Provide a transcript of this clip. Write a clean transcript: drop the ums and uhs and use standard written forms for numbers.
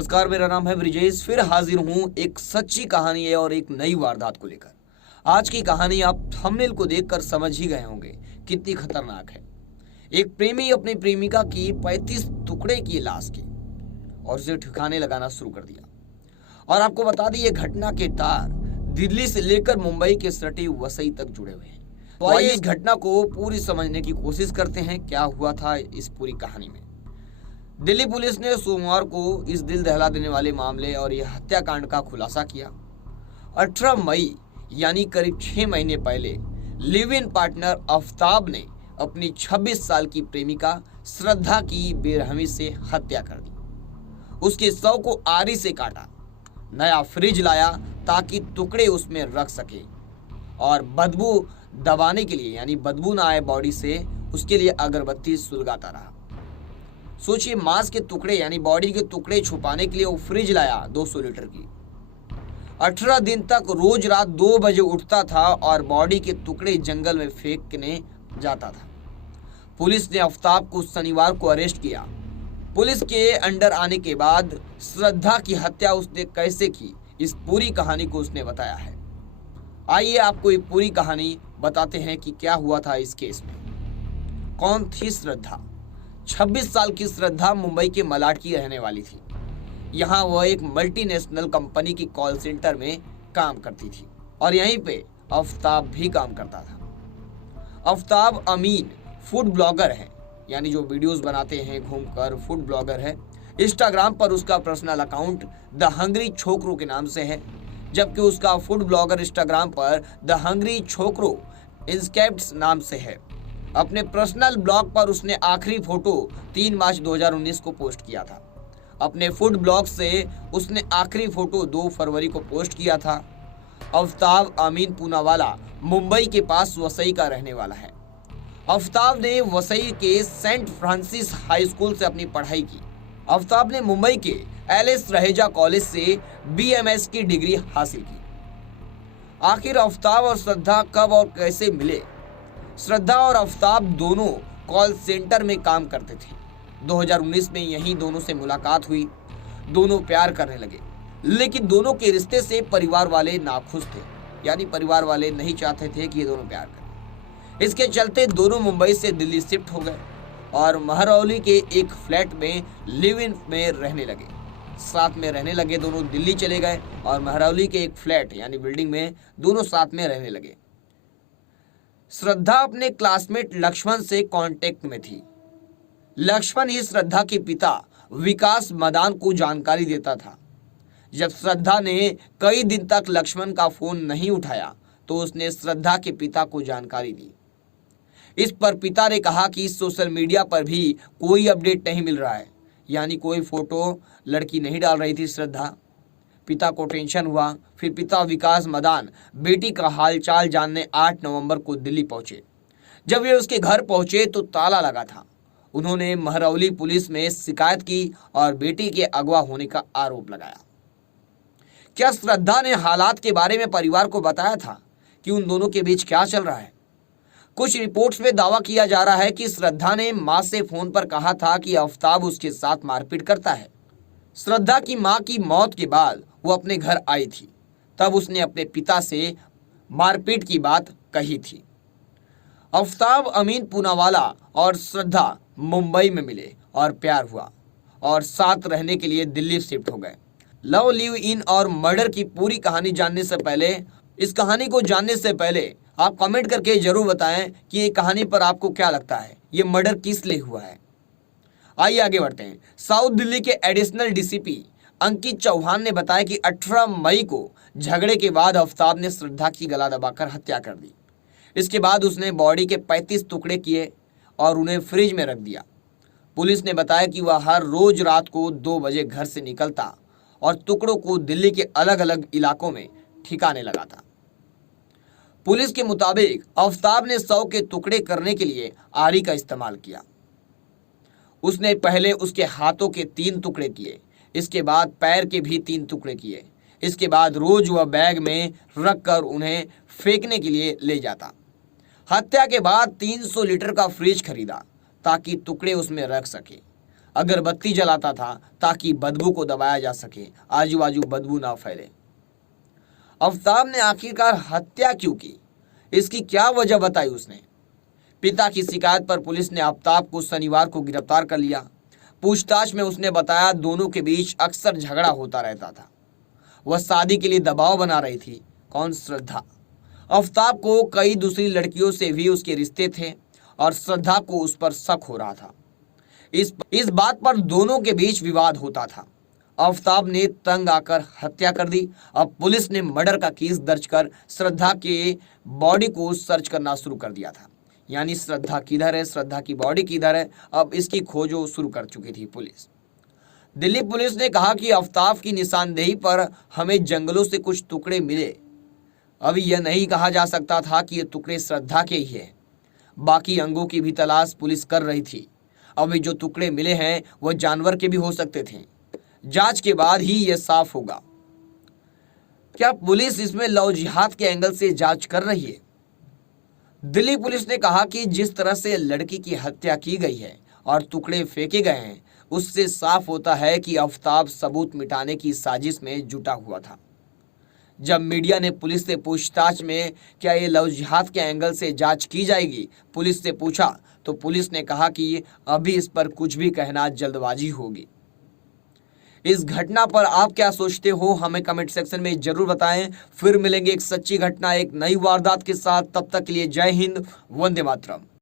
नमस्कार, मेरा नाम है ब्रिजेश। फिर हाजिर हूँ एक सच्ची कहानी है और एक नई वारदात को लेकर। आज की कहानी आप थंबनेल को देखकर समझ ही गए होंगे कितनी खतरनाक है। एक प्रेमी अपनी प्रेमिका की 35 टुकड़े की लाश की और उसे ठिकाने लगाना शुरू कर दिया। और आपको बता दें, ये घटना के तार दिल्ली से लेकर मुंबई के सटे वसई तक जुड़े हुए हैं। तो आइए इस घटना को पूरी समझने की कोशिश करते हैं, क्या हुआ था इस पूरी कहानी में। दिल्ली पुलिस ने सोमवार को इस दिल दहला देने वाले मामले और यह हत्याकांड का खुलासा किया। 18 मई यानी करीब 6 महीने पहले लिव इन पार्टनर आफ्ताब ने अपनी 26 साल की प्रेमिका श्रद्धा की बेरहमी से हत्या कर दी। उसके शव को आरी से काटा, नया फ्रिज लाया ताकि टुकड़े उसमें रख सके और बदबू दबाने के लिए यानी बदबू ना आए बॉडी से, उसके लिए अगरबत्ती सुलगाता रहा। सोचिए, मांस के टुकड़े यानी बॉडी के टुकड़े छुपाने के लिए वो फ्रिज लाया 200 लीटर की। 18 दिन तक रोज रात 2 बजे उठता था और बॉडी के टुकड़े जंगल में फेंकने जाता था। पुलिस ने आफ्ताब को शनिवार को अरेस्ट किया। पुलिस के अंडर आने के बाद श्रद्धा की हत्या उसने कैसे की, इस पूरी कहानी को उसने बताया है। आइए आपको ये पूरी कहानी बताते हैं कि क्या हुआ था इस केस में। कौन थी श्रद्धा? 26 साल की श्रद्धा मुंबई के मलाड की रहने वाली थी। यहाँ वह एक मल्टीनेशनल कंपनी की कॉल सेंटर में काम करती थी और यहीं पे आफ्ताब भी काम करता था। आफ्ताब अमीन फूड ब्लॉगर है, यानी जो वीडियोस बनाते हैं घूमकर, फूड ब्लॉगर है। इंस्टाग्राम पर उसका पर्सनल अकाउंट द हंग्री छोकरो के नाम से है, जबकि उसका फूड ब्लॉगर इंस्टाग्राम पर द हंग्री छोकरो इंस्केप्ट्स नाम से है। अपने पर्सनल ब्लॉग पर उसने आखिरी फोटो 3 मार्च 2019 को पोस्ट किया था। अपने फूड ब्लॉग से उसने आखिरी फोटो 2 फरवरी को पोस्ट किया था। आफ्ताब अमीन पूनावाला मुंबई के पास वसई का रहने वाला है। आफ्ताब ने वसई के सेंट फ्रांसिस हाई स्कूल से अपनी पढ़ाई की। आफ्ताब ने मुंबई के एलएस रहेजा कॉलेज से बीएमएस की डिग्री हासिल की। आखिर आफ्ताब और श्रद्धा कब और कैसे मिले? श्रद्धा और आफ्ताब दोनों कॉल सेंटर में काम करते थे। 2019 में यही दोनों से मुलाकात हुई। दोनों प्यार करने लगे, लेकिन दोनों के रिश्ते से परिवार वाले नाखुश थे, यानी परिवार वाले नहीं चाहते थे कि ये दोनों प्यार करें। इसके चलते दोनों मुंबई से दिल्ली शिफ्ट हो गए और महरौली के एक फ्लैट में लिव इन में रहने लगे। साथ में रहने लगे, दोनों दिल्ली चले गए और महरौली के एक फ्लैट यानी बिल्डिंग में दोनों साथ में रहने लगे। श्रद्धा अपने क्लासमेट लक्ष्मण से कांटेक्ट में थी। लक्ष्मण ही श्रद्धा के पिता विकास मदान को जानकारी देता था। जब श्रद्धा ने कई दिन तक लक्ष्मण का फोन नहीं उठाया तो उसने श्रद्धा के पिता को जानकारी दी। इस पर पिता ने कहा कि सोशल मीडिया पर भी कोई अपडेट नहीं मिल रहा है, यानी कोई फोटो लड़की नहीं डाल रही थी श्रद्धा। पिता को टेंशन हुआ। फिर पिता विकास मदान बेटी का हालचाल जानने 8 नवंबर को दिल्ली पहुंचे। जब वे उसके घर पहुंचे तो ताला लगा था। उन्होंने महरौली पुलिस में शिकायत की और बेटी के अगवा होने का आरोप लगाया। क्या श्रद्धा ने हालात के बारे में परिवार को बताया था कि उन दोनों के बीच क्या चल रहा है? कुछ रिपोर्ट्स में दावा किया जा रहा है कि श्रद्धा ने मां से फोन पर कहा था कि आफ्ताब उसके साथ मारपीट करता है। श्रद्धा की मां की मौत के बाद वो अपने घर आई थी, तब उसने अपने पिता से मारपीट की बात कही थी। आफ्ताब अमीन पूनावाला और श्रद्धा मुंबई में मिले और प्यार हुआ और साथ रहने के लिए दिल्ली शिफ्ट हो गए। लव, लिव इन और मर्डर की पूरी कहानी जानने से पहले, इस कहानी को जानने से पहले आप कमेंट करके जरूर बताएं कि ये कहानी पर आपको क्या लगता है, ये मर्डर किस लिए हुआ है। आइए आगे बढ़ते हैं। साउथ दिल्ली के एडिशनल डीसीपी अंकित चौहान ने बताया कि 18 मई को झगड़े के बाद आफ्ताब ने श्रद्धा की गला दबाकर हत्या कर दी। इसके बाद उसने बॉडी के 35 टुकड़े किए और उन्हें फ्रिज में रख दिया। पुलिस ने बताया कि वह हर रोज रात को 2 बजे घर से निकलता और टुकड़ों को दिल्ली के अलग अलग इलाकों में ठिकाने लगा था। पुलिस के मुताबिक आफ्ताब ने शव के टुकड़े करने के लिए आरी का इस्तेमाल किया। उसने पहले उसके हाथों के 3 टुकड़े किए, इसके बाद पैर के भी 3 टुकड़े किए। इसके बाद रोज वह बैग में रखकर उन्हें फेंकने के लिए ले जाता। हत्या के बाद 300 लीटर का फ्रिज खरीदा ताकि टुकड़े उसमें रख सके। अगरबत्ती जलाता था ताकि बदबू को दबाया जा सके, आजू बाजू बदबू ना फैले। आफताब ने आखिरकार हत्या क्यों की, इसकी क्या वजह बताई उसने? पिता की शिकायत पर पुलिस ने आफताब को शनिवार को गिरफ्तार कर लिया। पूछताछ में उसने बताया दोनों के बीच अक्सर झगड़ा होता रहता था। वह शादी के लिए दबाव बना रही थी। कौन? श्रद्धा। आफताब को कई दूसरी लड़कियों से भी उसके रिश्ते थे और श्रद्धा को उस पर शक हो रहा था। इस बात पर दोनों के बीच विवाद होता था। आफताब ने तंग आकर हत्या कर दी। अब पुलिस ने मर्डर का केस दर्ज कर श्रद्धा के बॉडी को सर्च करना शुरू कर दिया था। यानी श्रद्धा किधर है, श्रद्धा की बॉडी किधर है, अब इसकी खोज शुरू कर चुकी थी पुलिस। दिल्ली पुलिस ने कहा कि आफताब की निशानदेही पर हमें जंगलों से कुछ टुकड़े मिले। अभी यह नहीं कहा जा सकता था कि ये टुकड़े श्रद्धा के ही हैं। बाकी अंगों की भी तलाश पुलिस कर रही थी। अभी जो टुकड़े मिले हैं वह जानवर के भी हो सकते थे। जांच के बाद ही यह साफ होगा। क्या पुलिस इसमें लव जिहाद के एंगल से जांच कर रही है? दिल्ली पुलिस ने कहा कि जिस तरह से लड़की की हत्या की गई है और टुकड़े फेंके गए हैं, उससे साफ होता है कि आफताब सबूत मिटाने की साजिश में जुटा हुआ था। जब मीडिया ने पुलिस से पूछताछ में क्या ये लव जिहाद के एंगल से जांच की जाएगी पुलिस से पूछा, तो पुलिस ने कहा कि अभी इस पर कुछ भी कहना जल्दबाजी होगी। इस घटना पर आप क्या सोचते हो, हमें कमेंट सेक्शन में जरूर बताएं। फिर मिलेंगे एक सच्ची घटना, एक नई वारदात के साथ। तब तक के लिए जय हिंद, वंदे मातरम।